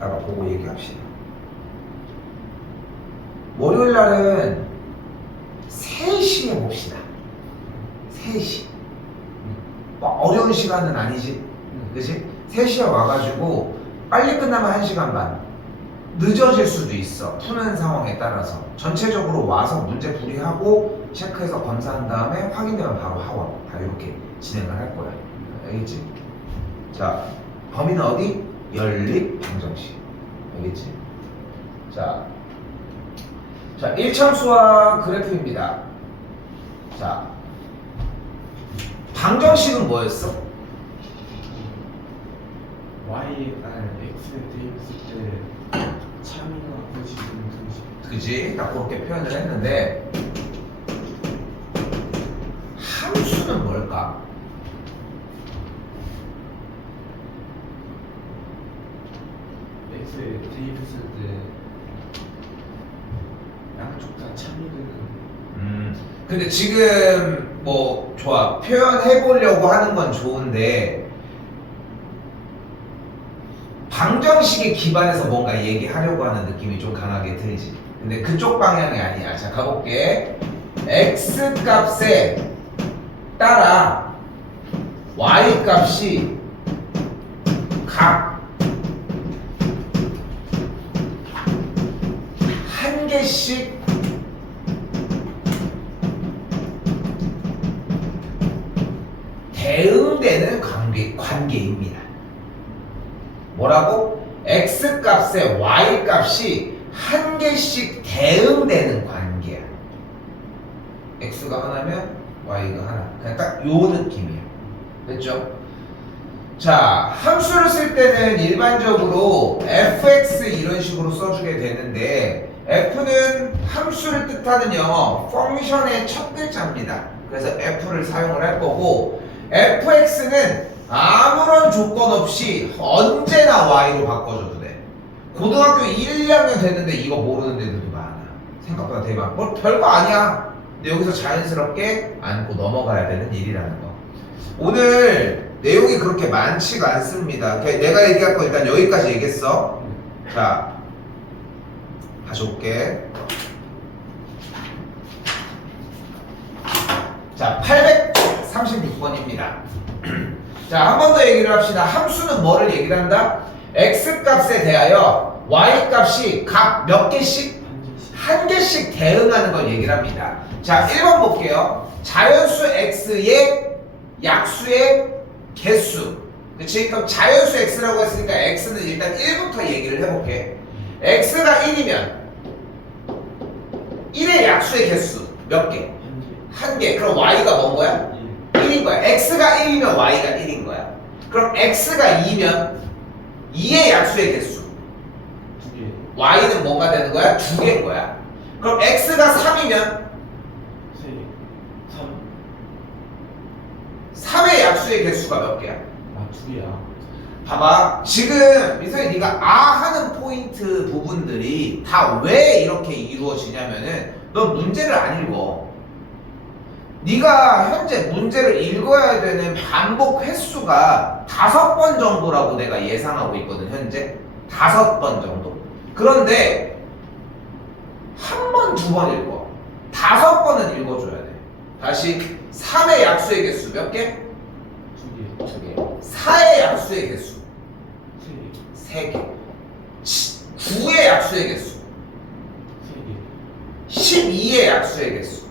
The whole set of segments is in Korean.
라고 보고 얘기합시다. 월요일 날은 3시에 봅시다. 3시. 뭐 어려운 시간은 아니지. 그치? 3시에 와가지고 빨리 끝나면 1시간 반. 늦어질 수도 있어. 푸는 상황에 따라서. 전체적으로 와서 문제 풀이하고 체크해서 검사한 다음에 확인되면 바로 학원. 다 이렇게 진행을 할 거야. 알겠지? 자, 범위는 어디? 연립 방정식. 알겠지? 자, 1차 수학 그래프입니다. 자, 방정식은 뭐였어? Y에 따른 X에 대입했을 때 참이가 보시는 등식. 그지? 나 그렇게 표현을 했는데 함수는 뭘까? X에 대입했을 때 양쪽 다 참이 되는. 근데 지금 뭐 좋아 표현해 보려고 하는 건 좋은데 방정식에 기반해서 뭔가 얘기하려고 하는 느낌이 좀 강하게 들지. 근데 그쪽 방향이 아니야. 자, 가볼게. x 값에 따라 y 값이 각 한 개씩 대응되는 관계입니다. 뭐라고? x 값에 y 값이 한 개씩 대응되는 관계야. x가 하나면 y가 하나. 그냥 딱 요 느낌이야. 됐죠? 자, 함수를 쓸 때는 일반적으로 fx 이런 식으로 써주게 되는데 f는 함수를 뜻하는 영어 펑션의 첫 글자입니다. 그래서 f를 사용을 할 거고 fx는 아무런 조건 없이 언제나 y로 바꿔줘도 돼. 고등학교 1, 2학년 됐는데 이거 모르는 애들도 많아. 생각보다 대박. 뭐 별거 아니야. 근데 여기서 자연스럽게 안고 넘어가야 되는 일이라는 거. 오늘 내용이 그렇게 많지가 않습니다. 내가 얘기할 거 일단 여기까지 얘기했어. 자, 다시 올게. 자, 836번입니다. 자, 한 번 더 얘기를 합시다. 함수는 뭐를 얘기를 한다? x 값에 대하여 y 값이 각 몇 개씩? 한 개씩 대응하는 걸 얘기를 합니다. 자, 1번 볼게요. 자연수 x의 약수의 개수. 그치? 그럼 자연수 x라고 했으니까 x는 일단 1부터 얘기를 해볼게. x가 1이면 1의 약수의 개수 몇 개? 한 개. 그럼 y가 뭔 거야? 1인 거야. x가 1이면 y가 1인 거야. 그럼 x가 2면 2의 약수의 개수 2개. y는 뭔가 되는 거야? 2개인 거야. 그럼 x가 3이면 3. 3의 약수의 개수가 몇 개야? 아, 2개야. 봐봐. 지금 민석이 네가 아 하는 포인트 부분들이 다 왜 이렇게 이루어지냐면은 넌 문제를 안 읽어. 네가 현재 문제를 읽어야 되는 반복 횟수가 5번 정도라고 내가 예상하고 있거든. 현재 5번 정도. 그런데 한 번, 2번 읽어. 5번은 읽어줘야 돼. 다시 3의 약수의 개수 몇 개? 2개. 2개. 4의 약수의 개수 3개. 3개. 9의 약수의 개수 3개. 12의 약수의 개수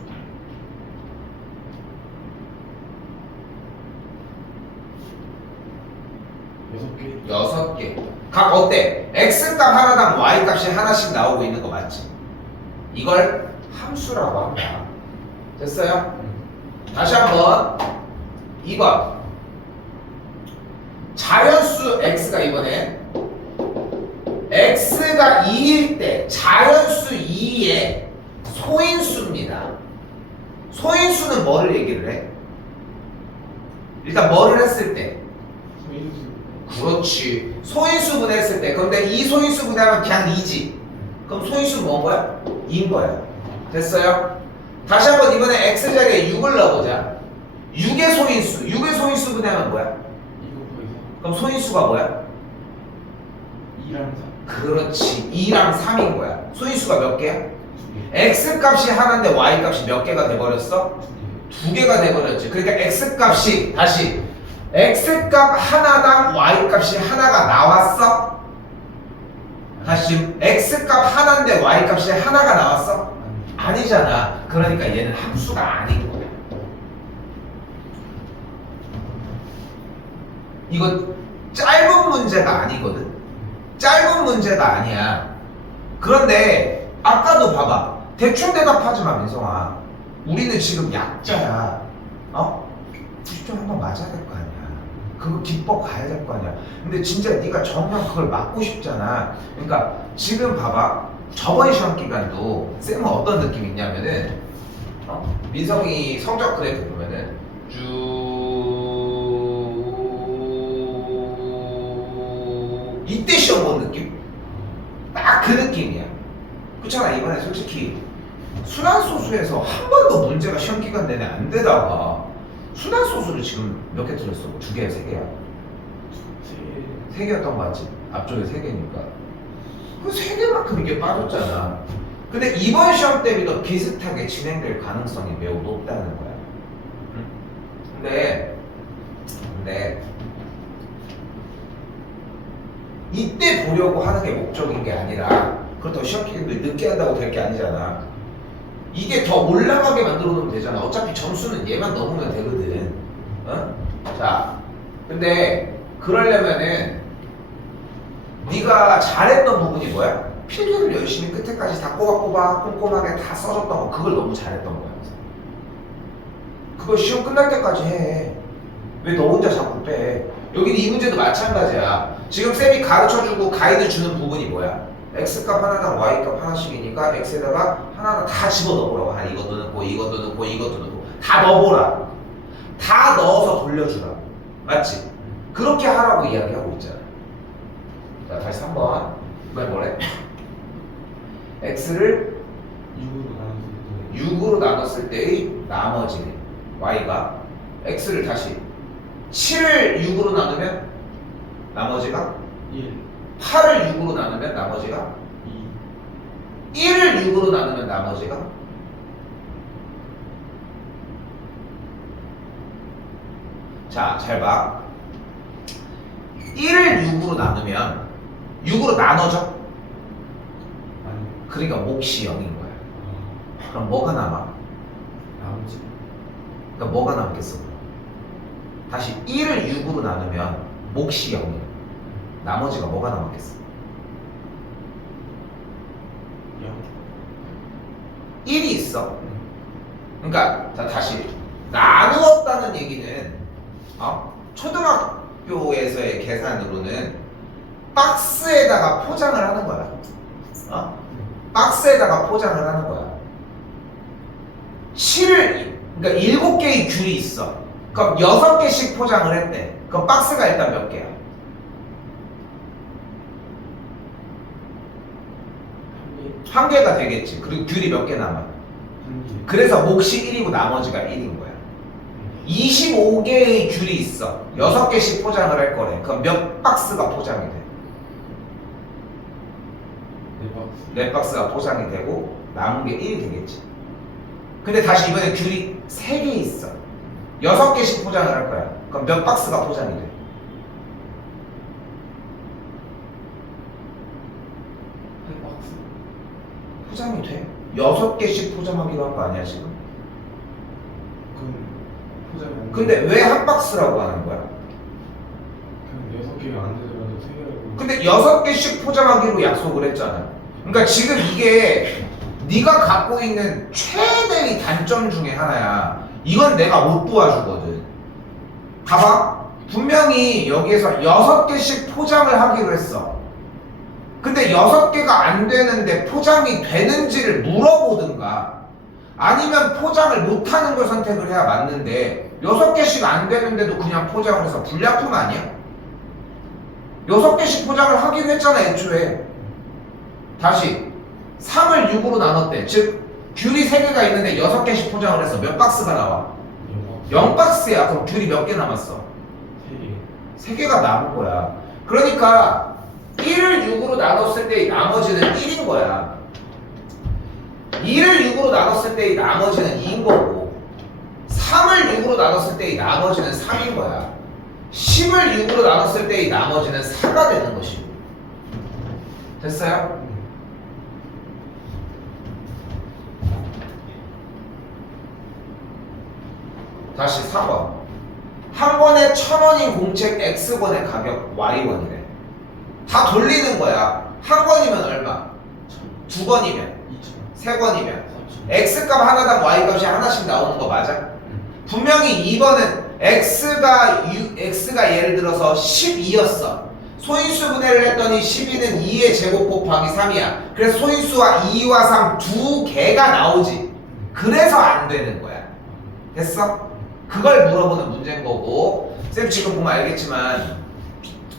6개. 6개. 각 어때? x값 하나당 y값이 하나씩 나오고 있는 거 맞지? 이걸 함수라고 합니다. 됐어요? 다시 한번 2번 자연수 x가 이번에 x가 2일 때 자연수 2의 소인수입니다. 소인수는 뭐를 얘기를 해? 일단 뭐를 했을 때? 그렇지. 소인수 분해했을 때. 그런데 이 소인수 분해하면 그냥 2지. 그럼 소인수는 뭔 거야? 2인 거야. 됐어요? 다시 한번 이번에 x 자리에 6을 넣어보자. 6의 소인수. 6의 소인수 분해하면 뭐야? 이거 거기서 그럼 소인수가 뭐야? 2. 2랑 4. 그렇지. 2랑 3인 거야. 소인수가 몇 개야? 2개. x 값이 하나인데 y 값이 몇 개가 돼버렸어? 2개. 2개가 돼버렸지. 그러니까 x 값이 다시 x 값 하나당 y 값이 하나가 나왔어? 다시 x 값 하나인데 y 값이 하나가 나왔어? 아니잖아. 그러니까 얘는 함수가 아닌 거야. 이거 짧은 문제가 아니거든. 짧은 문제가 아니야. 그런데 아까도 봐봐. 대충 대답하지 마, 민성아. 우리는 지금 약자야. 어? 90점 한번 맞아야 될 거 아니야. 그거 기법 가야 될 거 아니야. 근데 진짜 네가 정말 그걸 맞고 싶잖아. 그러니까 지금 봐봐. 저번 시험 기간도 쌤은 어떤 느낌이 있냐면은 민성이 성적 그래프 보면은 쭉 이때 시험 본 느낌? 딱 그 느낌이야. 그렇잖아. 이번에 솔직히 순환소수에서 한 번도 문제가 시험 기간 내내 안 되다가 순환소수를 지금 몇 개 틀렸어? 2개야, 3개야? 3개였던 거 맞지? 앞쪽에 3개니까 그 3개만큼 이게 빠졌잖아. 근데 이번 시험 대비도 비슷하게 진행될 가능성이 매우 높다는 거야. 응? 근데 이때 보려고 하는 게 목적인 게 아니라 그렇다고 시험 기간도 늦게 한다고 될 게 아니잖아. 이게 더 올라가게 만들어 놓으면 되잖아. 어차피 점수는 얘만 넘으면 되거든. 어? 자, 근데 그러려면은 네가 잘했던 부분이 뭐야? 필기를 열심히 끝에까지 다 꼬박꼬박 꼼꼼하게 다 써줬던 거, 그걸 너무 잘했던 거야. 그걸 시험 끝날 때까지 해. 왜 너 혼자 자꾸 빼? 여기는 이 문제도 마찬가지야. 지금 쌤이 가르쳐주고 가이드 주는 부분이 뭐야? x값 하나당 y값 하나씩이니까 x에다가 하나하나 다 집어넣으라고. 한 이것도 넣고 이것도 넣고 이것도 넣고 다 넣어보라. 다 넣어서 돌려주라. 맞지? 그렇게 하라고 이야기하고 있잖아. 자, 다시 3번. 이번엔 뭐래? x를 6으로 나눴을 때의 나머지는 y가 x를 다시 7을 6으로 나누면 나머지가 1, 8을 6으로 나누면 나머지가 2, 1을 6으로 나누면 나머지가 자, 잘 봐. 1을 6으로 나누면 6으로 나눠져? 아니, 그러니까 몫이 0인 거야. 그럼 뭐가 남아? 나머지. 그러니까 뭐가 남겠어? 다시 1을 6으로 나누면 몫이 0이야. 나머지가 뭐가 남았겠어? 0. 1이 있어. 그러니까 자, 다시 나누었다는 얘기는 초등학교에서의 계산으로는 박스에다가 포장을 하는 거야. 박스에다가 포장을 하는 거야. 7을 그러니까 7개의 귤이 있어. 그럼 6개씩 포장을 했대. 그럼 박스가 일단 몇 개야? 1개가 되겠지. 그리고 귤이 몇 개 남아? 1개. 그래서 몫이 1이고 나머지가 1인 거야. 25개의 귤이 있어. 6개씩 포장을 할 거래. 그럼 몇 박스가 포장이 돼? 4박스. 4박스가 포장이 되고 남은 게 1이 되겠지. 근데 다시 이번에 귤이 3개 있어. 6개씩 포장을 할 거야. 그럼 몇 박스가 포장이 돼? 8박스. 포장이 돼? 6개씩 포장하기로 한 거 아니야 지금? 그럼 포장이 안 돼. 근데 왜 한 박스라고 하는 거야? 그냥 6개가 안 되더라도 3개라고. 근데 6개씩 포장하기로 약속을 했잖아. 그러니까 지금 이게 네가 갖고 있는 최대의 단점 중에 하나야. 이건 내가 못 도와주거든. 봐봐. 분명히 여기에서 6개씩 포장을 하기로 했어. 근데 6개가 안 되는데 포장이 되는지를 물어보든가 아니면 포장을 못하는 걸 선택을 해야 맞는데 6개씩 안 되는데도 그냥 포장을 해서 불량품 아니야? 6개씩 포장을 하기로 했잖아 애초에. 다시 3을 6으로 나눴대. 즉 귤이 3개가 있는데 6개씩 포장을 해서 몇 박스가 나와? 0박스야. 그럼 귤이 몇 개 남았어? 3개. 3개가 남은 거야. 그러니까 1을 6으로 나눴을 때 나머지는 1인 거야. 2를 6으로 나눴을 때 나머지는 2인 거고 3을 6으로 나눴을 때 나머지는 3인 거야. 10을 6으로 나눴을 때 나머지는 4가 되는 것이고. 됐어요? 다시 4번. 한 번에 1,000원인 공책 X번의 가격 Y번이래. 다 돌리는 거야. 한 번이면 얼마? 두 번이면? 2천. 세 번이면? 4천. X값 하나당 Y값이 하나씩 나오는 거 맞아? 분명히 2번은 X가 예를 들어서 12였어. 소인수 분해를 했더니 12는 2의 제곱 곱하기 3이야. 그래서 소인수와 2와 3 두 개가 나오지. 그래서 안 되는 거야. 됐어? 그걸 물어보는 문제인 거고, 쌤 지금 보면 알겠지만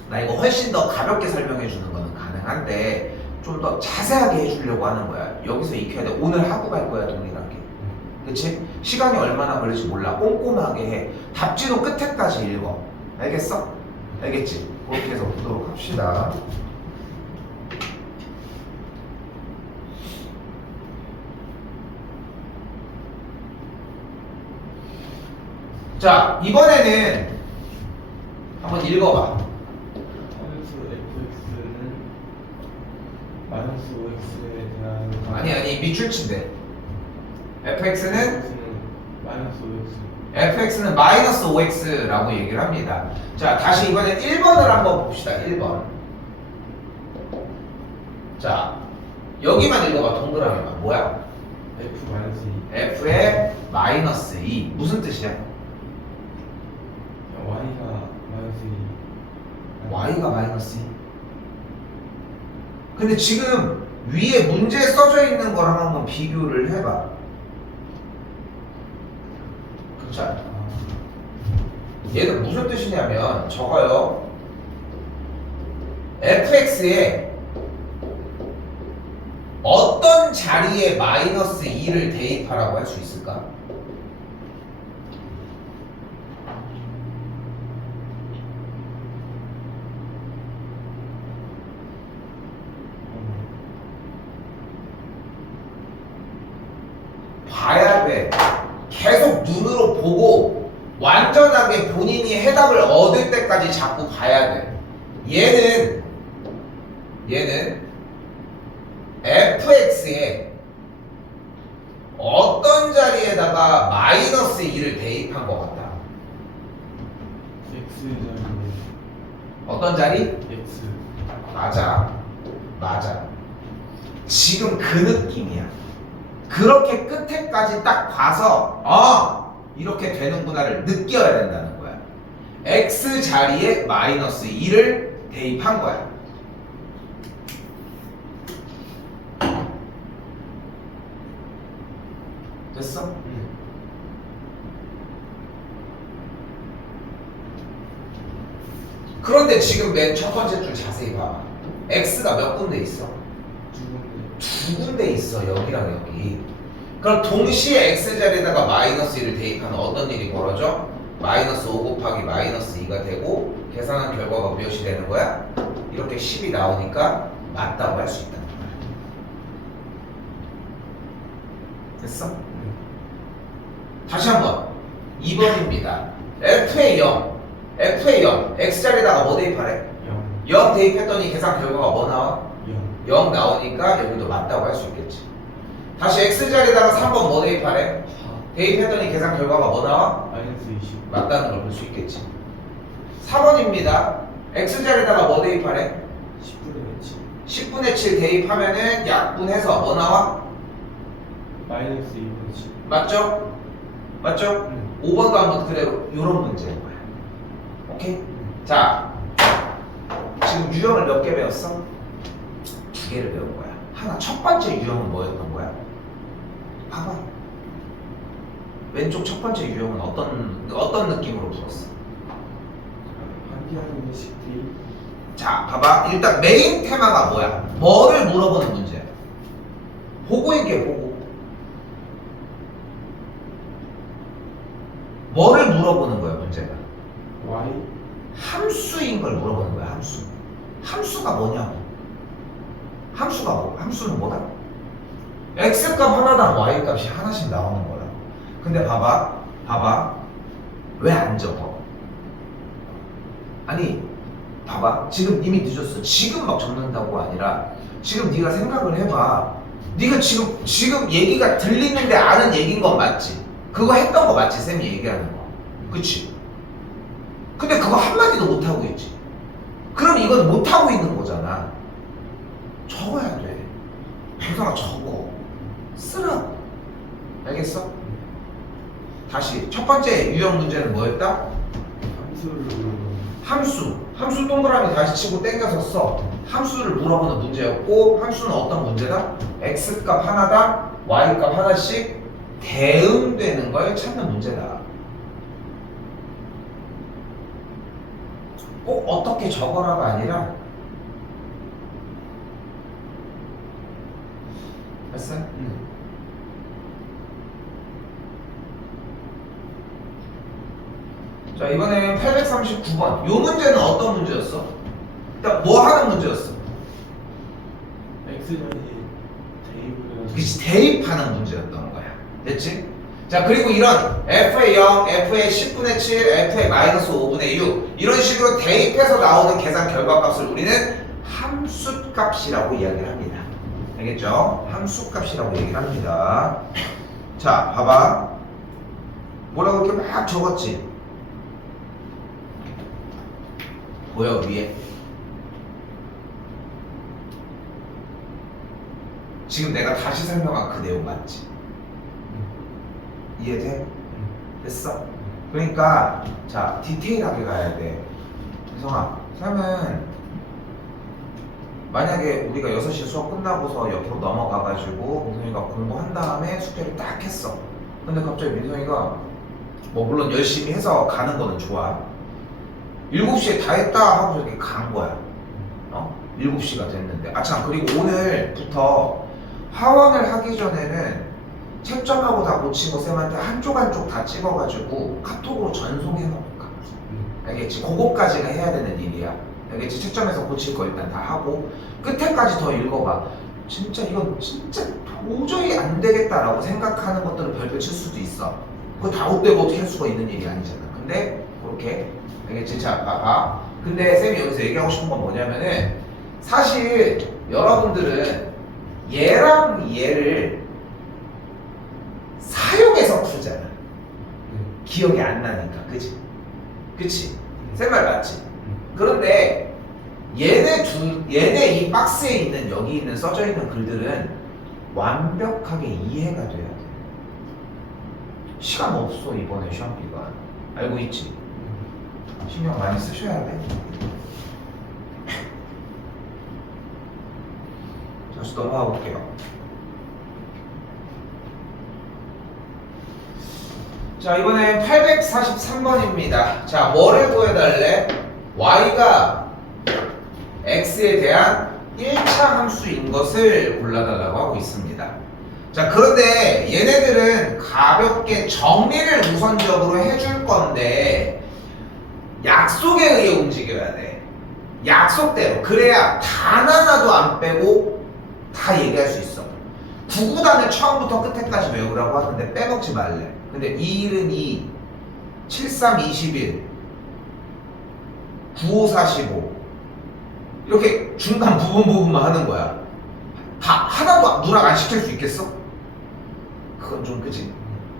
나 이거 훨씬 더 가볍게 설명해 주는 거는 가능한데 좀 더 자세하게 해주려고 하는 거야. 여기서 익혀야 돼. 오늘 하고 갈 거야 동일하게. 그치? 시간이 얼마나 걸릴지 몰라. 꼼꼼하게 해. 답지도 끝에까지 읽어. 알겠어? 알겠지? 그렇게 해서 보도록 합시다. 자, 이번에는 한번 읽어봐. 마이너스 fx는 마이너스 5x에 대한 아니 밑줄친데. fx는 마이너스 5x. fx는 마이너스 5x라고 얘기를 합니다. 자, 다시 이번엔 1번을 한번 봅시다. 1번. 자, 여기만 읽어봐. 동그라미만. 뭐야? f 마이너스 2. f의 마이너스 2. 무슨 뜻이야? y가 마이너스 2. y가 마이너스 2. 근데 지금 위에 문제에 써져 있는 거랑 한번 비교를 해봐. 그렇지 않아? 얘는 무슨 뜻이냐면 저거요. fx에 어떤 자리에 마이너스 2를 대입하라고 할 수 있을까? 봐야 돼. 계속 눈으로 보고 완전하게 본인이 해답을 얻을 때까지 자꾸 봐야 돼. 얘는 fx에 어떤 자리에다가 마이너스 2를 대입한 것 같다. x 자리에 어떤 자리? x. 맞아. 지금 그 느낌이야. 그렇게 끝에까지 딱 봐서 이렇게 되는구나를 느껴야 된다는 거야. x 자리에 마이너스 2를 대입한 거야. 됐어? 그런데 지금 맨 첫 번째 줄 자세히 봐봐. x가 몇 군데 있어? 두 군데 있어. 여기랑 여기. 그럼 동시에 x자리에다가 마이너스 1을 대입하면 어떤 일이 벌어져? 마이너스 5 곱하기 마이너스 2가 되고 계산한 결과가 몇이 되는 거야? 이렇게 10이 나오니까 맞다고 할 수 있다는 거야. 됐어? 다시 한번 2번입니다. f의 0 x자리에다가 뭐 대입하래? 0 대입했더니 계산 결과가 뭐 나와? 0 나오니까 여기도 맞다고 할 수 있겠지. 다시 x자리에다가 3번 뭐 대입하래? 4. 대입했더니 계산 결과가 뭐 나와? 마이너스 20. 맞다는 걸 볼 수 있겠지. 4번입니다. x자리에다가 뭐 대입하래? 10분의 7. 10분의 7 대입하면은 약분해서 뭐 나와? 마이너스 2분의 7. 맞죠? 맞죠? 5번도 한번 그대로 요런 문제인 거야. 오케이? 자, 지금 유형을 몇 개 배웠어? 2개를 배운 거야. 하나, 첫 번째 유형은 뭐였던 거야? 봐봐. 왼쪽 첫 번째 유형은 어떤 느낌으로 풀었어? 한기하는 식들이 자, 봐봐. 일단 메인 테마가 뭐야? 뭐를 물어보는 문제야? 보고 얘기해, 보고. 뭐를 물어보는 거야, 문제가? y 함수인 걸 물어보는 거야, 함수. 함수가 뭐냐고. 함수는 뭐다? x값 하나당 y값이 하나씩 나오는 거야. 근데 봐봐. 왜 안 적어? 아니, 봐봐. 지금 이미 늦었어. 지금 막 적는다고 아니라 지금 네가 생각을 해봐. 네가 지금 얘기가 들리는데 아는 얘기인 건 맞지? 그거 했던 거 맞지? 쌤이 얘기하는 거. 그치? 근데 그거 한마디도 못하고 있지. 그럼 이건 못하고 있는 거잖아. 적어야 돼. 동사가 적어. 쓰라고. 알겠어? 다시 첫 번째 유형 문제는 뭐였다? 함수 동그라미 다시 치고 땡겨서 써. 함수를 물어보는 문제였고, 함수는 어떤 문제다? x값 하나당 y값 하나씩 대응되는 걸 찾는 문제다. 꼭 어떻게 적어라가 아니라, 됐어? 자, 이번엔 839번. 요 문제는 어떤 문제였어? 일단 뭐 하는 문제였어? X절이 대입을 그치, 대입하는 문제였던 거야. 됐지? 자, 그리고 이런 f의 0, f의 10분의 7, f의 마이너스 5분의 6 이런 식으로 대입해서 나오는 계산 결과값을 우리는 함수값이라고 이야기를 합니다. 알겠죠? 함수값이라고 얘기를 합니다. 자, 봐봐. 뭐라고 이렇게 막 적었지? 보여, 위에. 지금 내가 다시 설명한 그 내용 맞지? 이해돼? 됐어? 그러니까 자, 디테일하게 가야 돼. 혜성아, 쌤은 만약에 우리가 6시 수업 끝나고서 옆으로 넘어가가지고 민성이가 공부한 다음에 숙제를 딱 했어. 근데 갑자기 민성이가 뭐 물론 열심히 해서 가는 거는 좋아. 7시에 다 했다 하고 이렇게 간 거야. 7시가 됐는데. 아, 참, 그리고 오늘부터 하원을 하기 전에는 채점하고 다 고친 거 쌤한테 한쪽 다 찍어가지고 카톡으로 전송해 놓을까. 알겠지? 그거까지가 해야 되는 일이야. 알겠지? 채점해서 고칠 거 일단 다 하고 끝에까지 더 읽어봐. 진짜 이건 진짜 도저히 안 되겠다라고 생각하는 것들은 별표 칠 수도 있어. 그거 다 못되고 어떻게 할 수가 있는 일이 아니잖아. 근데 그렇게. 알겠지? 자, 봐봐. 근데 쌤이 여기서 얘기하고 싶은 건 뭐냐면은 사실 여러분들은 얘랑 얘를 사용해서 풀잖아. 기억이 안 나니까. 그치? 쌤 말 맞지? 그런데 얘네 이 박스에 있는 여기 있는 써져 있는 글들은 완벽하게 이해가 돼야 돼. 시간 없어 이번에 시험 기간. 알고 있지? 신경 많이 쓰셔야 돼. 다시 넘어가 볼게요. 자, 이번엔 843번입니다. 자, 뭐를 구해달래? y가 x에 대한 1차 함수인 것을 골라달라고 하고 있습니다. 자, 그런데 얘네들은 가볍게 정리를 우선적으로 해줄 건데 약속에 의해 움직여야 돼. 약속대로. 그래야 단 하나도 안 빼고 다 얘기할 수 있어. 9구단을 처음부터 끝에까지 외우라고 하는데 빼먹지 말래. 근데 2일은 2, 7, 3, 21, 9, 5, 45 이렇게 중간 부분만 하는 거야. 다 하나도 누락 안 시킬 수 있겠어? 그건 좀 그치?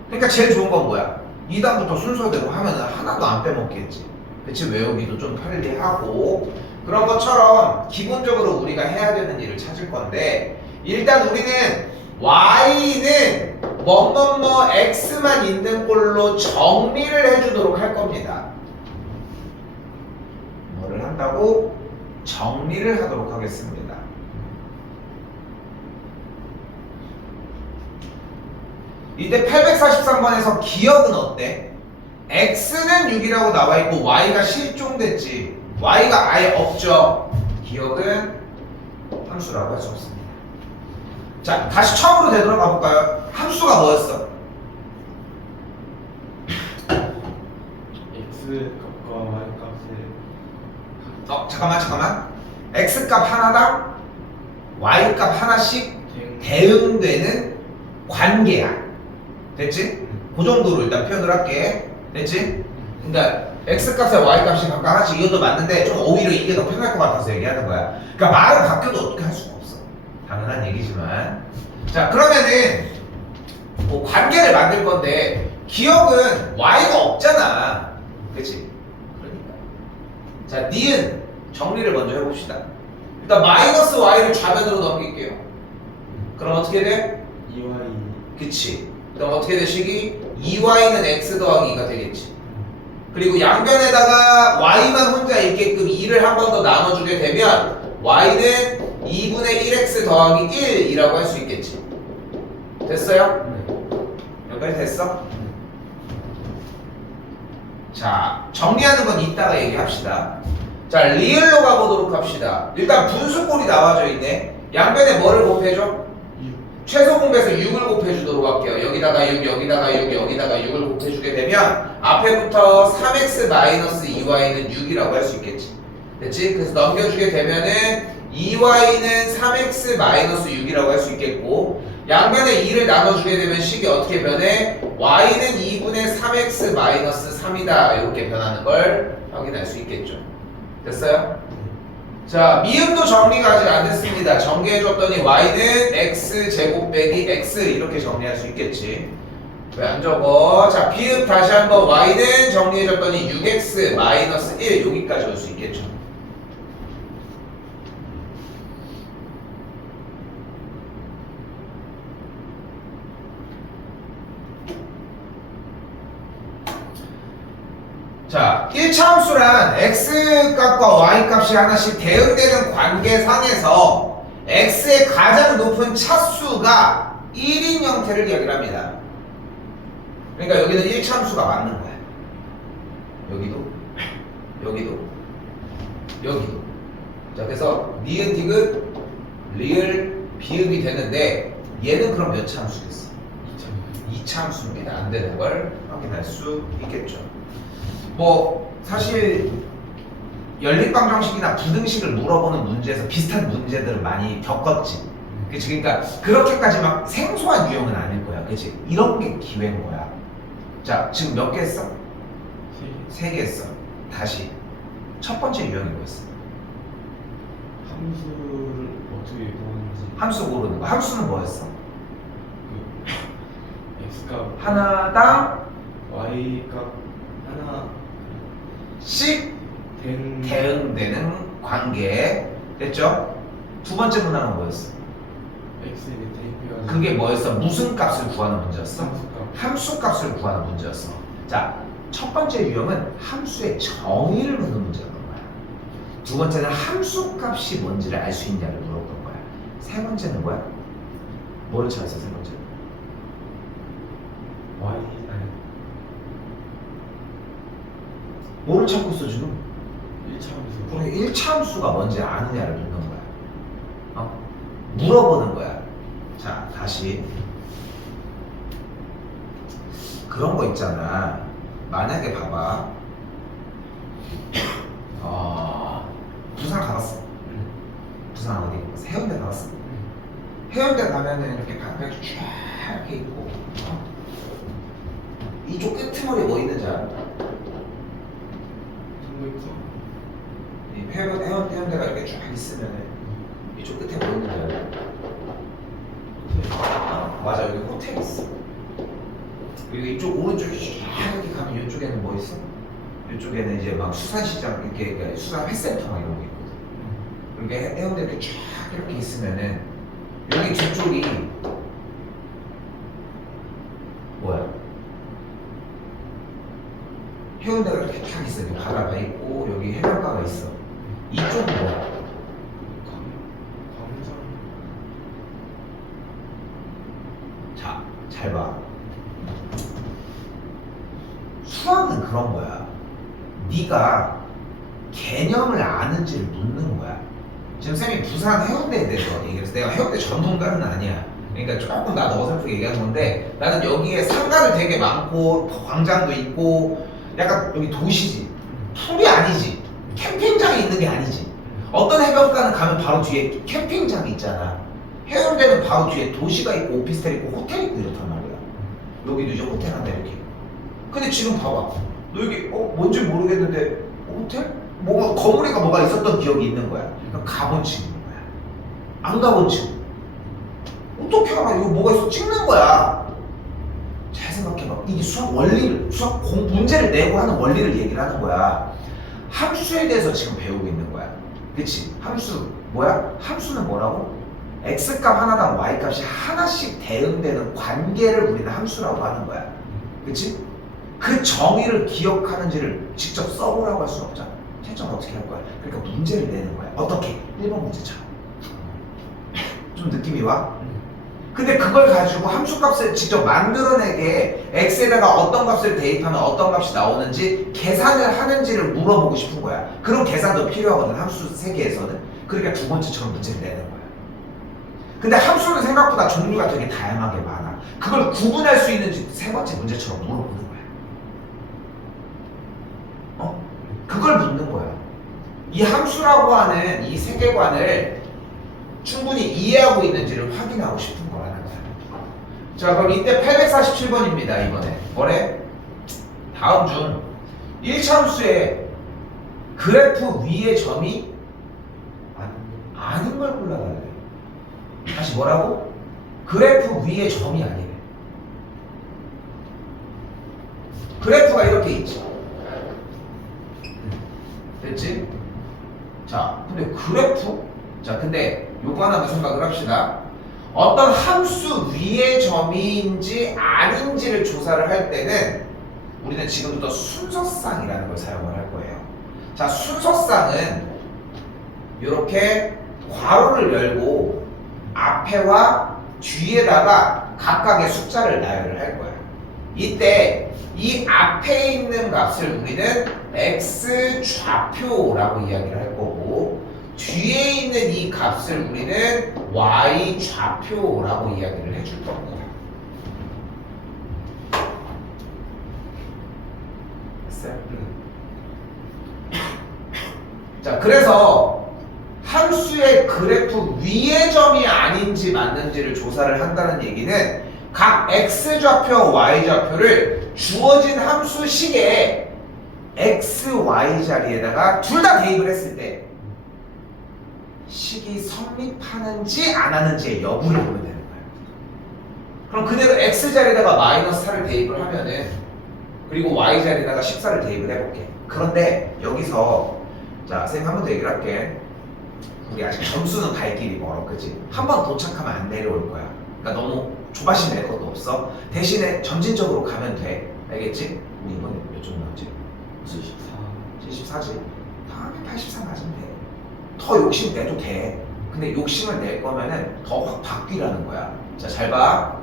그러니까 제일 좋은 건 뭐야? 2단부터 순서대로 하면은 하나도 안 빼먹겠지. 그치? 외우기도 좀 편리하고 그런 것처럼 기본적으로 우리가 해야 되는 일을 찾을 건데 일단 우리는 y는 뭐뭐뭐 x만 있는 꼴로 정리를 해주도록 할 겁니다. 뭐를 한다고? 정리를 하도록 하겠습니다. 이때 843번에서 기억은 어때? x는 6이라고 나와있고 y가 실종됐지. y가 아예 없죠. 기억은 함수라고 할 수 없습니다. 자, 다시 처음으로 되돌아가 볼까요? 함수가 뭐였어? X 값과 Y 값의 잠깐만. x값 하나당 y값 하나씩 대응되는 관계야. 됐지? 그 정도로 일단 표현을 할게. 됐지? 그러니까 x값에 y값이 각각 하나씩 이것도 맞는데 좀 오히려 이게 더 편할 것 같아서 얘기하는 거야. 그러니까 말은 바뀌어도 어떻게 할 수가 없어. 당연한 얘기지만. 자, 그러면은 뭐 관계를 만들 건데 기억은 y가 없잖아. 그치? 그러니까. 자, 니은 정리를 먼저 해봅시다. 일단 마이너스 y를 좌변으로 넘길게요. 그럼 어떻게 돼? 2y 그치. 그럼 어떻게 되시기? 2y는 x 더하기 2가 되겠지. 그리고 양변에다가 y만 혼자 있게끔 2를 한 번 더 나눠주게 되면 y는 2분의 1x 더하기 1이라고 할 수 있겠지. 됐어요? 여기까지 됐어? 자, 정리하는 건 이따가 얘기합시다. 자, 리을로 가보도록 합시다. 일단 분수꼴이 나와져 있네. 양변에 뭐를 곱해줘? 최소 공배에서 6을 곱해주도록 할게요. 여기다가 6, 여기다가 6, 여기다가 6을 곱해주게 되면 앞에부터 3x-2y는 6이라고 할 수 있겠지. 됐지? 그래서 넘겨주게 되면은 2y는 3x-6이라고 할 수 있겠고 양변에 2를 나눠주게 되면 식이 어떻게 변해? y는 2분의 3x-3이다 이렇게 변하는 걸 확인할 수 있겠죠. 됐어요? 자, 미음도 정리가 아직 안 됐습니다. 정리해줬더니 y는 x제곱 빼기 x 이렇게 정리할 수 있겠지. 왜 안 적어? 자, 비읍 다시 한번 y는 정리해줬더니 6x 마이너스 1 여기까지 올 수 있겠죠. 자, 1차 함수란 x값과 y값이 하나씩 대응되는 관계상에서 x의 가장 높은 차수가 1인 형태를 이야기를 합니다. 그러니까 여기는 1차 함수가 맞는 거야. 여기도, 여기도, 여기도. 자, 그래서 니은, 디귿, 리을, 비읍이 되는데 얘는 그럼 몇 차 함수겠어? 2차 함수입니다. 안 되는 걸 확인할 수 있겠죠. 뭐 사실 연립방정식이나 부등식을 물어보는 문제에서 비슷한 문제들을 많이 겪었지. 그치? 그러니까 그렇게까지 막 생소한 유형은 아닐 거야. 그치? 이런 게 기회인 거야. 자, 지금 몇 개 했어? 3개 했어. 다시 첫 번째 유형이 뭐였어? 함수를 어떻게 구하는지 함수 고르는 거. 함수는 뭐였어? 그 x값 하나당 y값 하나 씩 된 대응되는 관계. 됐죠? 두 번째 문항은 뭐였어? x에 대입해가지고 그게 뭐였어? 무슨 값을 구하는 문제였어? 함수값 함수 값을 구하는 문제였어. 자, 첫 번째 유형은 함수의 정의를 묻는 문제였던 거야. 두 번째는 함수 값이 뭔지를 알 수 있냐를 물어본 거야. 세 번째는 뭐야? 뭐를 찾았어, 세 번째는? y 아니 뭐를 찾고 있어, 지금? 1차 함수 그럼 1차 함수가 뭔지 아느냐를 묻는 거야. 물어보는 거야. 자, 다시. 그런 거 있잖아. 만약에 봐봐. 부산 가봤어. 부산 어디? 해운대 가봤어. 해운대 가면은 이렇게 바깥에 쫙 이렇게 있고, 이쪽 끄트머리 뭐 있는지 알아? 성공했어 이 해운대가 이렇게 쫙 있으면은 이쪽 끝에 뭐 있는지 알아? 맞아, 여기 호텔 있어. 그리고 이쪽 오른쪽에 쫙 이렇게 가면 이쪽에는 뭐 있어? 이쪽에는 이제 막 수산시장 이렇게 수산 회센터 막 이런 거 있거든. 그러니까 해운대 이렇게 쫙 이렇게 있으면은 여기 뒤쪽이 뭐야? 해운대가 이렇게 쫙 있어. 여기 바다가 있고 여기 해변가가 있어. 이쪽은 뭐야? 광장 자, 잘 봐. 수학은 그런 거야. 네가 개념을 아는지를 묻는 거야. 지금 쌤이 부산 해운대에 대해서 얘기했어. 내가 해운대 전문가는 아니야. 그러니까 조금 나도 어설프게 얘기하는 건데 나는 여기에 상가를 되게 많고 광장도 있고 약간 여기 도시지. 풀이 아니지. 캠핑장에 있는 게 아니지. 어떤 해변가는 가면 바로 뒤에 캠핑장이 있잖아. 해운대는 바로 뒤에 도시가 있고 오피스텔 있고 호텔 있고 이렇단 말이야. 여기도 이제 호텔 한다 이렇게. 근데 지금 봐봐. 너 여기 뭔지 모르겠는데 호텔? 뭐 건물이가 뭐가 있었던 기억이 있는 거야. 그럼 가본 친구인 거야. 안 가본 친구. 어떻게 알아? 이거 뭐가 있어? 찍는 거야. 잘 생각해봐. 이게 수학 원리를, 문제를 내고 하는 원리를 얘기를 하는 거야. 함수에 대해서 지금 배우고 있는 거야. 그치? 함수, 뭐야? 함수는 뭐라고? x값 하나당 y값이 하나씩 대응되는 관계를 우리는 함수라고 하는 거야. 그치? 그 정의를 기억하는지를 직접 써보라고 할 수는 없잖아. 채점을 어떻게 할 거야? 그러니까 문제를 내는 거야. 어떻게? 1번 문제처럼. 좀 느낌이 와? 근데 그걸 가지고 함수값을 직접 만들어내게 x에다가 어떤 값을 대입하면 어떤 값이 나오는지 계산을 하는지를 물어보고 싶은 거야. 그런 계산도 필요하거든, 함수 세계에서는. 그러니까 두 번째처럼 문제를 내는 거야. 근데 함수는 생각보다 종류가 되게 다양하게 많아. 그걸 구분할 수 있는지 세 번째 문제처럼 물어보는 거야. 그걸 묻는 거야. 이 함수라고 하는 이 세계관을 충분히 이해하고 있는지를 확인하고 싶은 거라는 거야. 자, 그럼 이때 847번입니다. 이번에 뭐래? 다음 중 1차함수의 그래프 위의 점이 아닌 걸 골라달래. 다시 뭐라고? 그래프 위의 점이 아니래. 그래프가 이렇게 있지. 됐지? 자, 근데 그래프? 자, 근데 요거 하나만 생각을 합시다. 어떤 함수 위의 점인지 아닌지를 조사를 할 때는 우리는 지금부터 순서쌍이라는 걸 사용을 할 거예요. 자, 순서쌍은 이렇게 괄호를 열고 앞에와 뒤에다가 각각의 숫자를 나열을 할 거야. 이때 이 앞에 있는 값을 우리는 x 좌표라고 이야기를 할 거고, 뒤에 있는 이 값을 우리는 y 좌표라고 이야기를 해줄 겁니다. 됐어요? 자, 그래서 함수의 그래프 위의 점이 아닌지 맞는지를 조사를 한다는 얘기는 각 x 좌표, y 좌표를 주어진 함수 식에 x, y 자리에다가 둘 다 대입을 했을 때 식이 성립하는지 안 하는지의 여부를 보면 되는 거예요. 그럼 그대로 x 자리에다가 마이너스 4를 대입을 하면은, 그리고 y 자리에다가 14를 대입을 해볼게. 그런데 여기서 자, 선생님 한 번 더 얘기를 할게. 우리 아직 점수는 갈 길이 멀어, 그치? 한 번 도착하면 안 내려올 거야. 그러니까 너무 조바심 낼 것도 없어. 대신에 점진적으로 가면 돼. 알겠지? 우리 이번에 몇 점 나왔지? 74. 74지? 다음에 84 맞으면 돼. 더 욕심 내도 돼. 근데 욕심을 낼 거면은 더 확 바뀌라는 거야. 자, 잘 봐.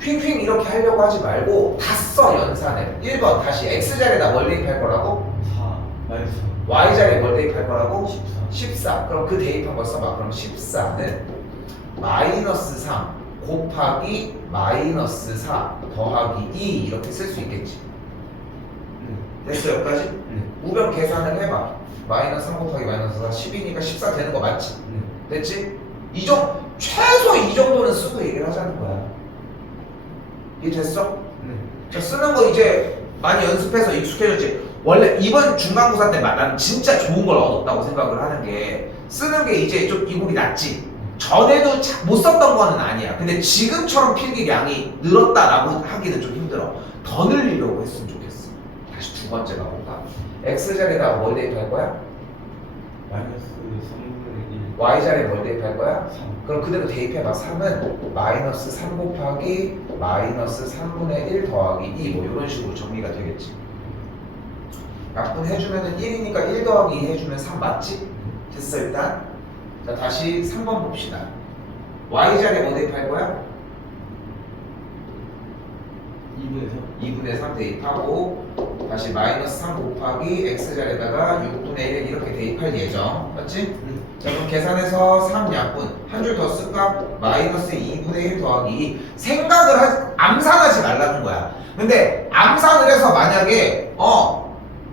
핑핑 이렇게 하려고 하지 말고 다 써, 연산을. 1번 다시 x자리에다 뭘 대입할 거라고? 4 마이너스 y자리에 뭘 대입할 거라고? 14. 14. 그럼 그 대입한 거 써봐. 그럼 14는 마이너스 3 곱하기 마이너스 4 더하기 2 이렇게 쓸 수 있겠지. 됐어, 여기까지? 우변 계산을 해봐. 마이너스 3 곱하기 마이너스 4 10이니까 14 되는 거 맞지? 됐지? 최소 이 정도는 쓰고 얘기를 하자는 거야. 이해 됐어? 자, 쓰는 거 이제 많이 연습해서 익숙해졌지. 원래 이번 중간고사 때 나는 진짜 좋은 걸 얻었다고 생각을 하는 게, 쓰는 게 이제 좀 이곡이 낮지. 전에도 못 썼던 거는 아니야. 근데 지금처럼 필기량이 늘었다라고 하기는 좀 힘들어. 더 늘리려고 했으면 좋겠어. 다시 두 번째 가볼까? x자리에다가 뭘 대입할 거야? 마이너스 3분의 1. y자리에 뭘 대입할 거야? 3. 그럼 그대로 대입해봐. 3은 마이너스 3 곱하기 마이너스 3분의 1 더하기 2 뭐 이런 식으로 정리가 되겠지. 약분해주면은 1이니까 1 더하기 2 해주면 3 맞지? 됐어, 일단. 자, 다시 3번 봅시다. y자리에 뭐 대입할 거야? 2분의 3. 2분의 3 대입하고, 다시 마이너스 3 곱하기 x자리에다가 6분의 1 이렇게 대입할 예정. 맞지? 자, 그럼 계산해서 3 약분 한 줄 더 쓸까? 마이너스 2분의 1 더하기 2. 생각을 암산하지 말라는 거야. 근데 암산을 해서 만약에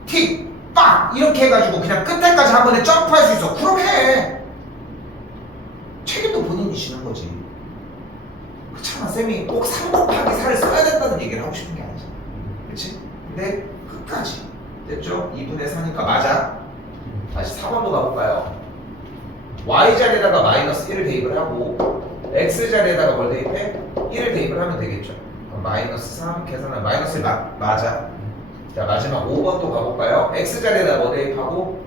틱 빡 이렇게 해가지고 그냥 끝에까지 한 번에 점프할 수 있어. 그렇게 해. 책임도 본인이 지는 거지. 그렇잖아. 쌤이 꼭 3 곱하기 4를 써야 된다는 얘기를 하고 싶은 게 아니잖아. 그치? 근데 끝까지 됐죠? 2분의 4니까 맞아. 다시 4번도 가볼까요? y 자리에다가 마이너스 1을 대입을 하고 x 자리에다가 뭘 대입해? 1을 대입을 하면 되겠죠. 그럼 마이너스 3 계산하면 마이너스 1 맞아. 자 마지막 5번도 가볼까요? x 자리에다 뭐 대입하고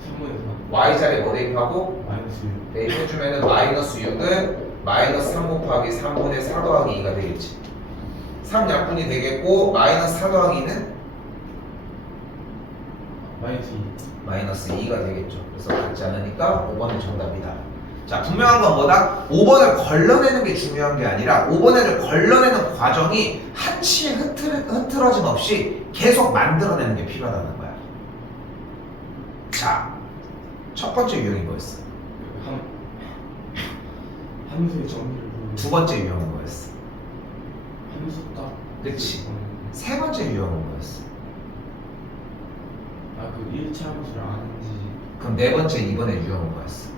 3분의 y 자리에 뭐 대입하고 4 마이너스 6 대입해주면은 마이너스 6은 마이너스 3 곱하기 3분의 4 더하기 2가 되겠지. 3 약분이 되겠고 마이너스 4 더하기 2는 마이너스 2 마이너스 2가 되겠죠. 그래서 같지 않으니까 5번이 정답이다. 자, 분명한 건 뭐다? 5번을 걸러내는 게 중요한 게 아니라 5번을 걸러내는 과정이 한치의 흐트러짐 없이 계속 만들어내는 게 필요하다는 거야. 자, 첫 번째 유형이 뭐였어? 함수의 정의를 모르는 두 번째 유형은 뭐였어? 함수값 그치. 세 번째 유형은 뭐였어? 아그 1차 함수를 아는지 그럼 네 번째, 이번의 유형은 뭐였어?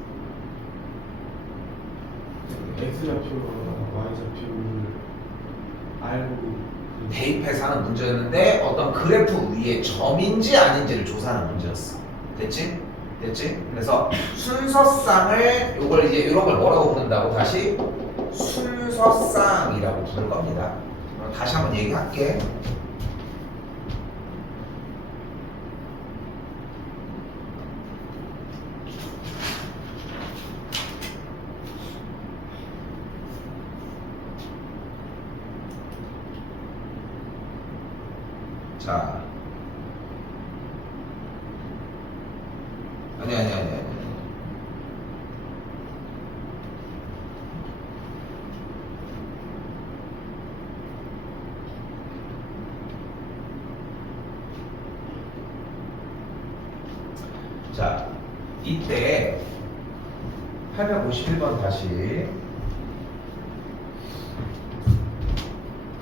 x좌표와 y좌표를 알고 대입해서 하는 문제였는데 어떤 그래프 위에 점인지 아닌지를 조사하는 문제였어. 됐지? 됐지? 그래서 순서쌍을 요걸 이제 이런 걸 뭐라고 부른다고? 다시 순서쌍이라고 부를 겁니다. 그럼 다시 한번 얘기할게. 자, 아니. 자, 이때 851번 다시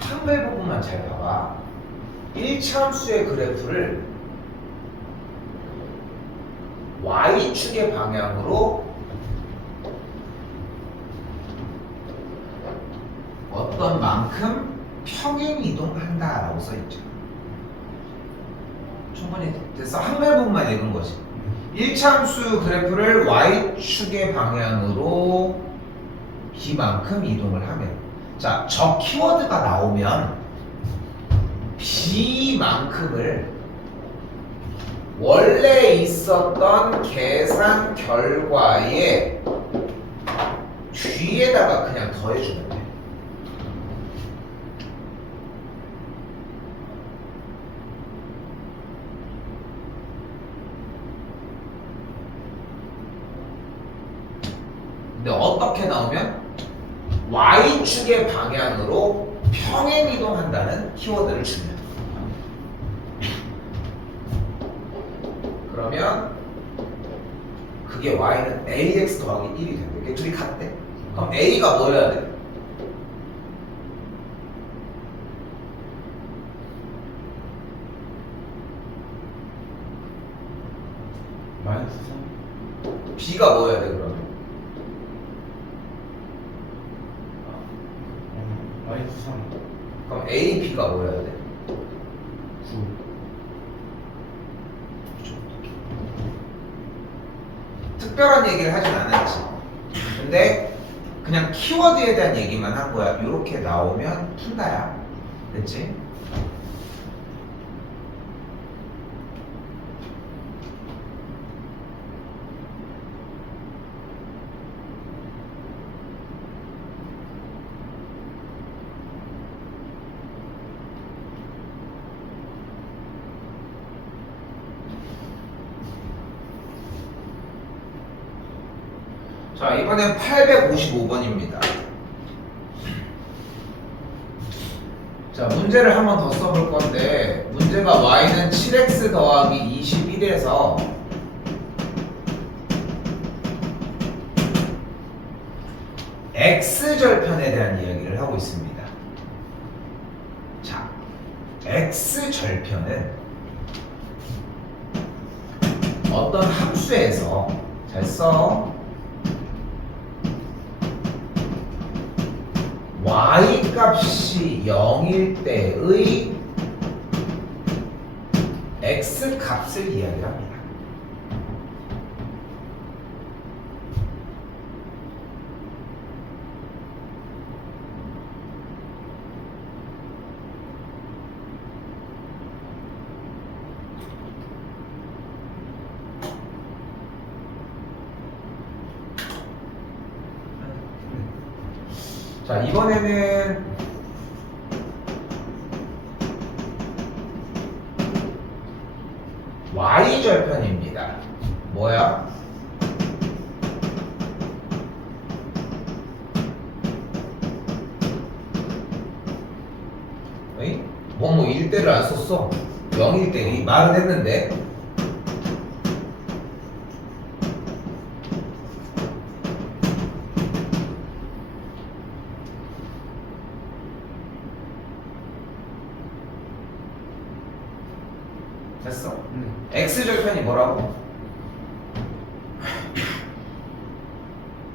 한글 부분만 잘 봐봐. 1차 함수의 그래프를 y축의 방향으로 어떤 만큼 평행 이동한다 라고 써있죠. 충분히 됐어. 한글 부분만 읽은 거지. 1차 함수 그래프를 y축의 방향으로 b만큼 이동을 하면, 자, 저 키워드가 나오면 b만큼을 원래 있었던 계산 결과에 뒤에다가 그냥 더해주면 돼. 근데 어떻게 나오면 y축의 방향으로 평행 이동한다는 키워드를 주면, 그러면 그게 y는 ax 더하기 1이 된대. 이게 둘이 같대. 그럼 a가 뭐여야 돼? 마이너스 3 b가 뭐여야 돼 그러면? 마이너스 3 그럼 a, b가 뭐여야 돼? 9 특별한 얘기를 하진 않았지. 근데 그냥 키워드에 대한 얘기만 한 거야. 이렇게 나오면 푼다야. 됐지? 자, 이번엔 855번입니다. 자, 문제를 한 번 더 써볼 건데, 문제가 y는 7x 더하기 21에서 x절편에 대한 이야기를 하고 있습니다. 자, x절편은 어떤 함수에서 잘 써. y 값이 0일 때의 x 값을 이야기합니다. 자, 이번에는 y절편입니다. 뭐야? 어이? 뭐뭐 일대를 안 썼어. 0일대 이 말은 했는데 됐어. x절편이 뭐라고?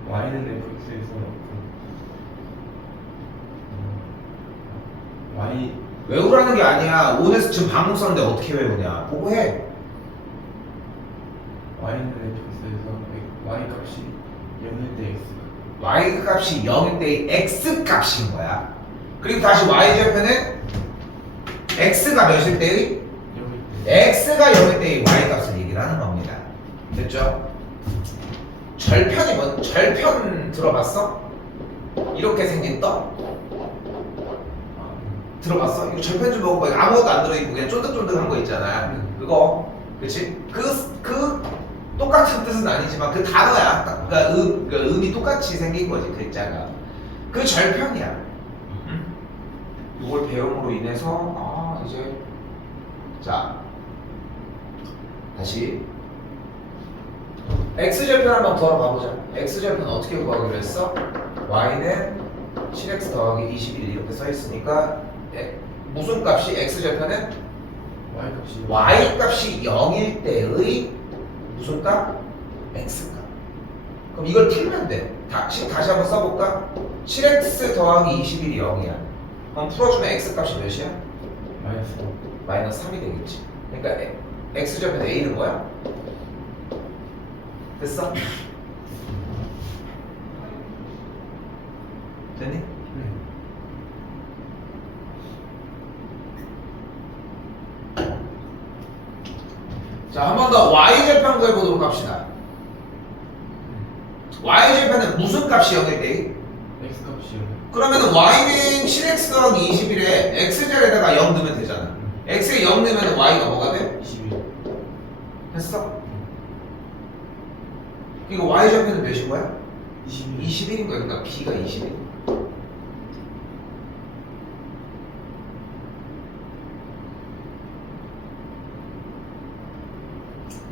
y는 fx에서 y 외우라는 게 아니야. 오늘서 지금 방송 썼는데 어떻게 외우냐. 보고 해. y는 fx에서 y 값이 0일 때 x y 값이 0일 때의 x 값인 거야. 그리고 다시 y절편은 x가 몇일 때의 0일 때 x가 0일 때의 y 값을 얘기를 하는 겁니다. 됐죠? 절편이 뭔? 절편 들어봤어? 이렇게 생긴 떡? 들어봤어? 이거 절편 좀 먹어봐. 이거 아무것도 안 들어있고 그냥 쫀득쫀득한 거 있잖아. 그거, 그치? 그 똑같은 뜻은 아니지만 그 단어야. 그러니까 음이 똑같이 생긴 거지, 글자가. 그 절편이야. 이걸 배움으로 인해서 이제 자 다시 x절편 한번 걸어가보자. x절편 어떻게 구하기로 했어? y는 7x 더하기 21 이렇게 써있으니까 무슨 값이 x절편은 y 값이 y 값이 0일 때의 무슨 값? x 값. 그럼 이걸 풀면 돼. 다시 한번 써볼까? 7x 더하기 21이 0이야. 그럼 풀어주면 x 값이 몇이야? 마이너스 마이너스 3이 되겠지. 그러니까 x절편 a는 뭐야? 됐어? 됐니? 자, 한 번 더 y절편 구해보도록 합시다. y절편은 무슨 값이 0일 때? x 값이 0 그러면은 y는 7x 더하기 21에 x절에다가 0 넣으면 되잖아. x에 0 넣으면 y가 뭐가 돼? 21 됐어? 이거 y절편은 몇인 거야? 21 21인 거야. 그러니까 b가 21.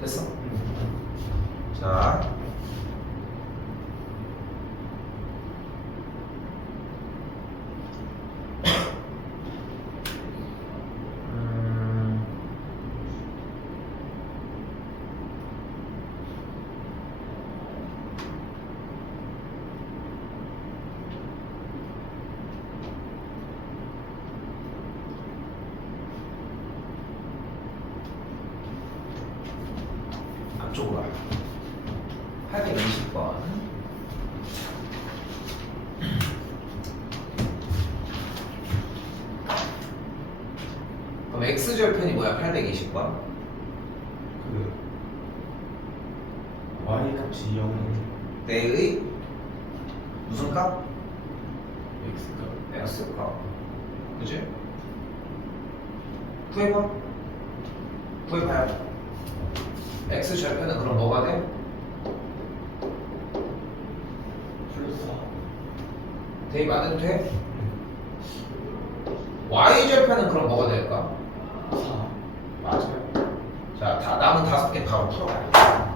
됐어? 자. 앞쪽으로 와. 820번. 그럼 x절편이 뭐야? 820번. 그 y 값이 0 내의 무슨 값? x 값 x 값. 그지? 구해봐. 구해봐요. x절편은 그럼 뭐가 돼? 플러스 4 대입 안 해도 돼? y절편은 그럼 뭐가 될까? 4 맞아요. 자, 남은 5개 바로 풀어봐요.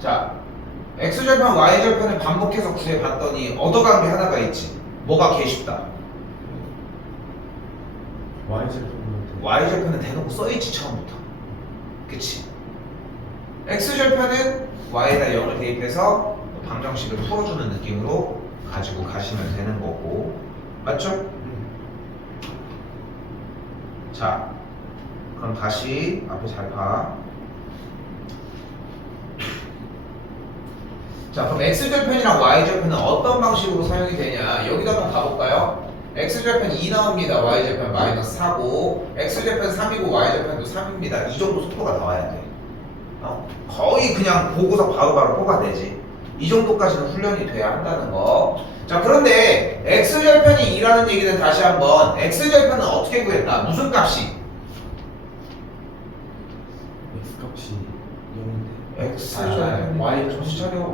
자, x절편, y절편을 반복해서 구해봤더니 얻어간 게 하나가 있지. 뭐가 개 쉽다. y절편은 대놓고 써있지 처음부터. 그치? x절편은 y에다 0을 대입해서 방정식을 풀어주는 느낌으로 가지고 가시면 되는 거고, 맞죠? 자, 그럼 다시 앞에 잘 봐. 자, 그럼 x절편이랑 y절편은 어떤 방식으로 사용이 되냐? 여기다 한번 가볼까요? x절편 2 나옵니다. y절편 마이너스 4고, x절편 3이고 y절편도 3입니다. 이 정도 속도가 나와야 돼. 거의 그냥 보고서 바로바로 뽑아내지. 이 정도까지는 훈련이 돼야 한다는 거. 자, 그런데 x절편이 2라는 얘기는 다시 한번 x절편은 어떻게 구했다? 무슨 값이? x절편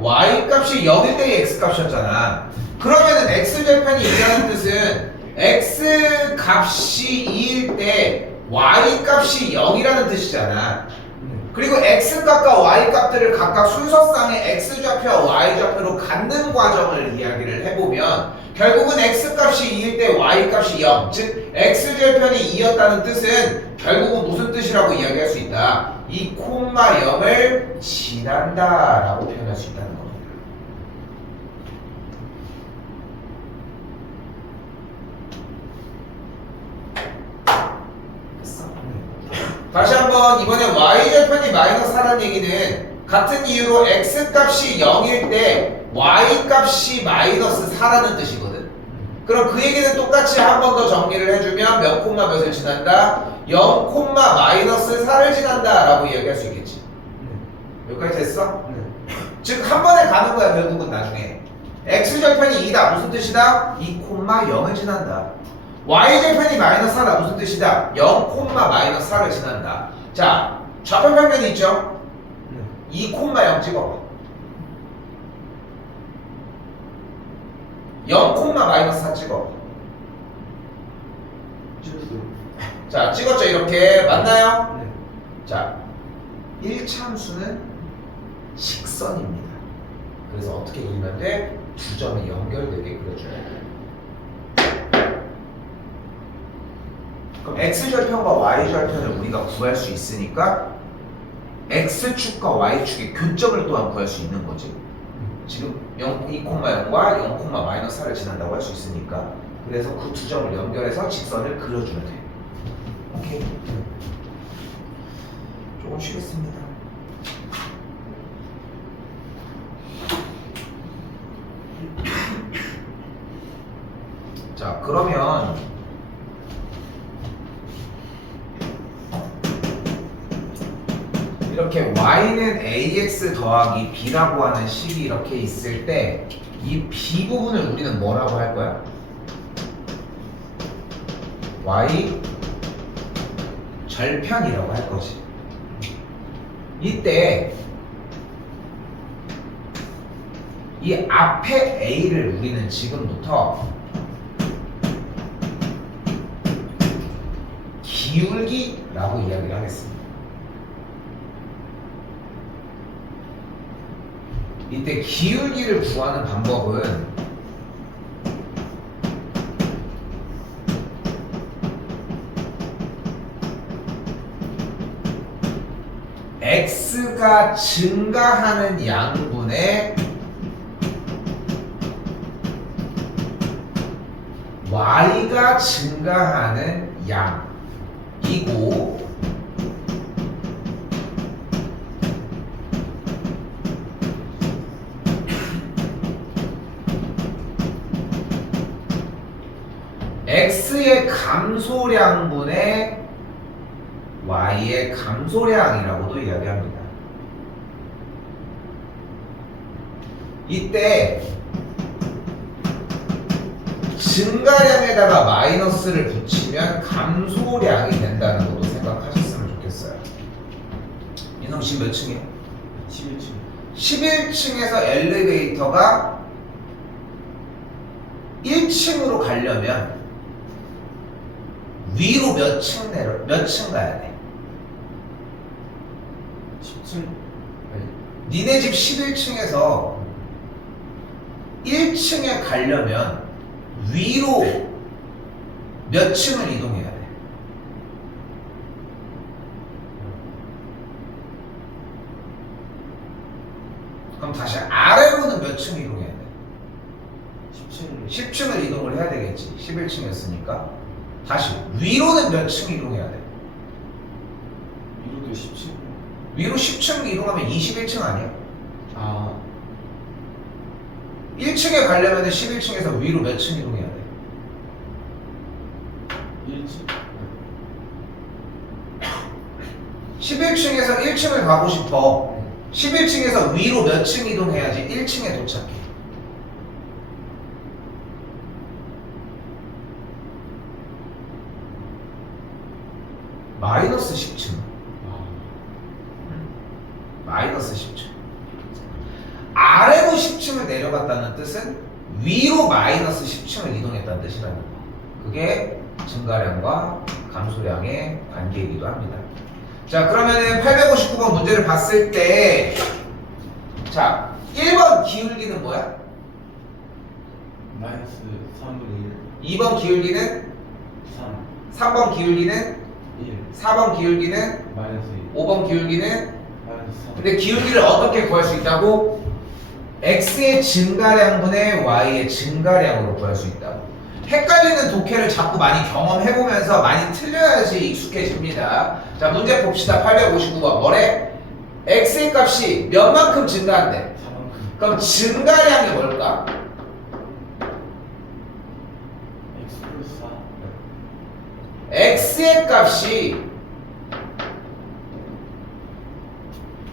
y 값이 0일 때의 x 값이었잖아. 그러면은 x절편이 2라는 뜻은 x 값이 2일 때 y 값이 0이라는 뜻이잖아. 그리고 x 값과 y 값들을 각각 순서상의 x 좌표와 y 좌표로 갖는 과정을 이야기를 해보면 결국은 x 값이 2일 때 y 값이 0, 즉 x절편이 2였다는 뜻은 결국은 무슨 뜻이라고 이야기할 수 있다? 2,0을 지난다 라고 표현할 수 있다는 겁니다. 됐어? 다시 한번 이번에 y절편이 마이너스 4라는 얘기는 같은 이유로 x값이 0일 때 y값이 마이너스 4라는 뜻이거든. 그럼 그 얘기는 똑같이 한 번 더 정리를 해주면 몇 콤마 몇을 지난다? 0 콤마 마이너스 4를 지난다 라고 이야기할 수 있겠지. 여기까지 됐어? 즉 한 번에 가는 거야 결국은 나중에. x절편이 2다 무슨 뜻이다? 2 콤마 0을 지난다. y절편이 마이너스 4다 무슨 뜻이다? 0 콤마 마이너스 4를 지난다. 자, 좌표 평면이 있죠? 2 콤마 0 찍어봐. 0 콤마 마이너스 4 찍어봐. 자, 찍었죠 이렇게. 맞나요? 자, 1참수는 식선입니다. 그래서 어떻게 그리면 돼? 두 점이 연결되게 그려줘야 돼. 그럼 x절편과 y절편을 우리가 구할 수 있으니까 x축과 y축의 교점을 또한 구할 수 있는 거지. 지금 2,0과 0,-4를 지난다고 할 수 있으니까. 그래서 그 두 점을 연결해서 직선을 그려주면 돼. 오케이? 조금 쉬겠습니다. 자, 그러면 이렇게 y는 ax 더하기 b라고 하는 식이 이렇게 있을 때 이 b 부분을 우리는 뭐라고 할 거야? y 절편이라고 할 거지. 이때 이 앞에 a를 우리는 지금부터 기울기라고 이야기를 하겠습니다. 이때 기울기를 구하는 방법은 x가 증가하는 양분의 y가 증가하는 양이고 x의 감소량분의 y의 감소량이라고도 이야기합니다. 이때 증가량에다가 마이너스를 붙이면 감소량이 된다는 것도 생각하셨으면 좋겠어요. 민성 씨 몇 층이에요? 11층. 11층에서 엘리베이터가 1층으로 가려면 위로 몇 층 가야 돼? 10층 아니 니네 집 11층에서 1층에 가려면 위로 몇 층을 이동해야 돼? 그럼 다시 아래로는 몇 층 이동해야 돼? 10층 10층을 이동을 해야 되겠지. 11층이었으니까. 다시 위로는 몇 층 이동해야 돼? 위로도 10층 위로 10층 이동하면 21층 아니야? 아 1층에 가려면 11층에서 위로 몇 층 이동해야 돼? 1층 11층에서 1층을 가고 싶어. 11층에서 위로 몇 층 이동해야지 1층에 도착해. 마이너스 10층. 마이너스 10층. 아래로 10층을 내려갔다는 뜻은 위로 마이너스 10층을 이동했다는 뜻이라는 거. 그게 증가량과 감소량의 관계이기도 합니다. 자, 그러면은 859번 문제를 봤을 때, 자, 1번 기울기는 뭐야? 마이너스 3분의 2번 기울기는? 3 3번 기울기는? 1 4번 기울기는? 마이너스 1 5번 기울기는? 마이너스 3 근데 기울기를 어떻게 구할 수 있다고? x의 증가량분의 y의 증가량으로 구할 수 있다고. 헷갈리는 독해를 자꾸 많이 경험해보면서 많이 틀려야지 익숙해집니다. 자, 문제 봅시다. 859번. 뭐래? x의 값이 몇 만큼 증가한대? 4만큼 그럼 증가량이 뭘까? x 플러스 4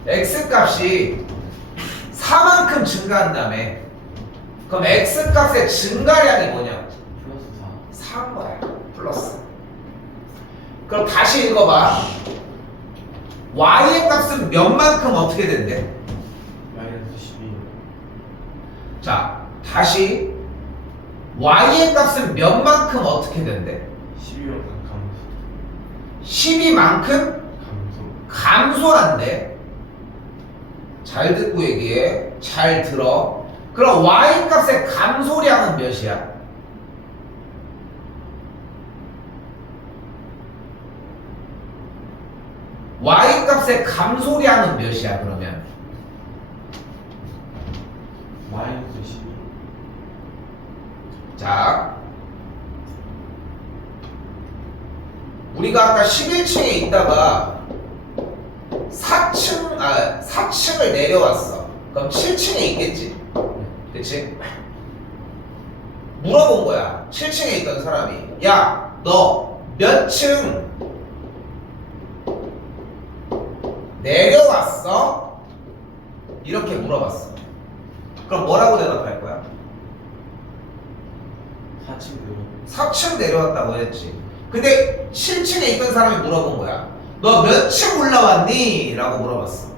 x의 값이 4만큼 증가한다며. 그럼 x 값의 증가량이 뭐냐? 플러스 4인 거야. 플러스. 그럼 다시 읽어봐. y의 값은 몇 만큼 어떻게 된대? 4 마이너스 12 자, 다시 y의 값은 몇 만큼 어떻게 된대? 12만큼 감소 12만큼 감소 감소한대. 잘 듣고 얘기해. 잘 들어. 그럼 y 값의 감소량은 몇이야? y 값의 감소량은 몇이야 그러면? 마이너스 12 자, 우리가 아까 11층에 있다가 4층을 내려왔어. 그럼 7층에 있겠지. 그치? 물어본 거야. 7층에 있던 사람이. 야, 너 몇 층 내려왔어? 이렇게 물어봤어. 그럼 뭐라고 대답할 거야? 4층 내려 4층 내려왔다고 했지. 근데 7층에 있던 사람이 물어본 거야. 너 몇 층 올라왔니? 라고 물어봤어.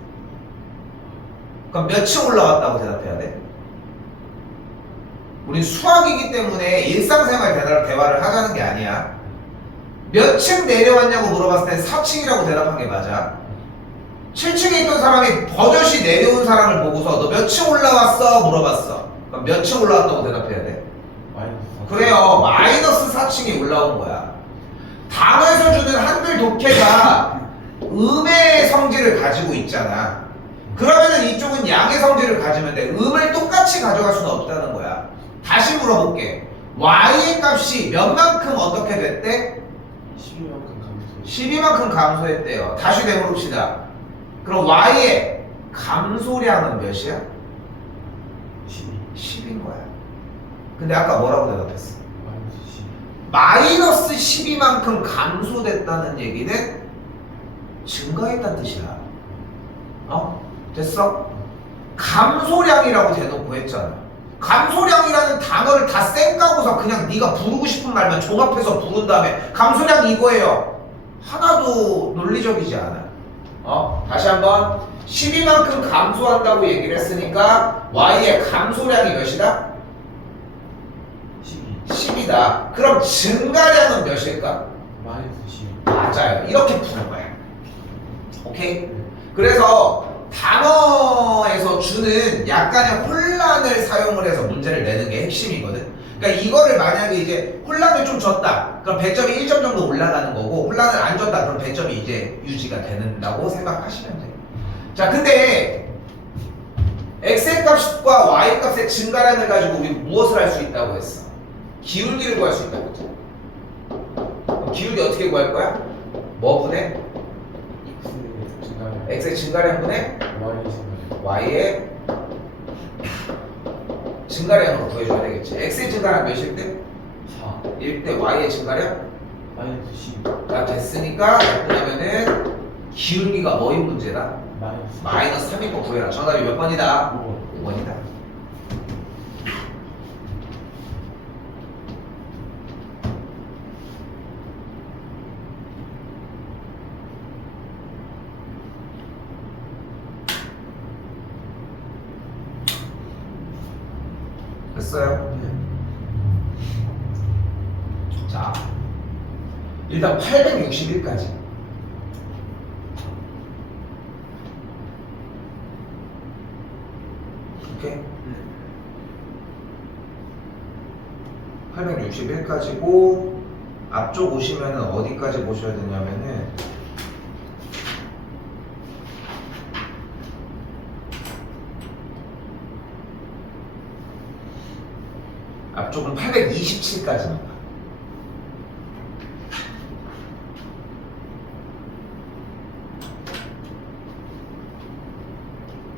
그럼 몇 층 올라왔다고 대답해야 돼? 우린 수학이기 때문에 일상생활 대화를 하자는 게 아니야. 몇 층 내려왔냐고 물어봤을 땐 4층이라고 대답한 게 맞아. 7층에 있던 사람이 버젓이 내려온 사람을 보고서 너 몇 층 올라왔어? 물어봤어. 그럼 몇 층 올라왔다고 대답해야 돼? 마이너스 4 그래요. 마이너스 4층이 올라온 거야. 단어에서 주는 한글 독해가 음의 성질을 가지고 있잖아. 그러면은 이쪽은 양의 성질을 가지면 돼. 음을 똑같이 가져갈 수는 없다는 거야. 다시 물어볼게. y의 값이 몇 만큼 어떻게 됐대? 12만큼 감소 12만큼 감소했대요. 다시 되물읍시다. 그럼 y의 감소량은 몇이야? 12 10인 거야. 근데 아까 뭐라고 대답했어? 마이너스 12 마이너스 12만큼 감소됐다는 얘기는 증가했다는 뜻이야. 됐어? 감소량이라고 대놓고 했잖아. 감소량이라는 단어를 다 쌩까고서 그냥 네가 부르고 싶은 말만 종합해서 부른 다음에 감소량이 이거예요. 하나도 논리적이지 않아. 다시 한번 12만큼 감소한다고 얘기를 했으니까 y의 감소량이 몇이다? 12 10이다. 그럼 증가량은 몇일까? 마이너스 12 맞아요. 이렇게 푸는 거야. 오케이? 그래서 단어에서 주는 약간의 혼란을 사용을 해서 문제를 내는 게 핵심이거든. 그러니까 이거를 만약에 이제 혼란을 좀 줬다. 그럼 100점이 1점 정도 올라가는 거고, 혼란을 안 줬다. 그럼 100점이 이제 유지가 된다고 생각하시면 돼요. 자, 근데 x의 값과 y 값의 증가량을 가지고 우리 무엇을 할 수 있다고 했어? 기울기를 구할 수 있다고 했죠. 그럼 기울기 어떻게 구할 거야? 뭐 분해? X 증가량 x의 증가량 분해 Y 증가량 y의 증가량으로 구해줘야 되겠지. x의 증가량 몇일 때? 4 1 때 y의 증가량? 마이너스 10 가 됐으니까 뭐냐면은 기울기가 뭐인 문제다? 마이너스 마이너스 3인 거 구해라. 정답이 몇 번이다? 5 5번이다. 됐어요? 자, 일단 861까지. 오케이? 861까지고 앞쪽 오시면은 어디까지 보셔야 되냐면은 앞쪽은 827까지 나와.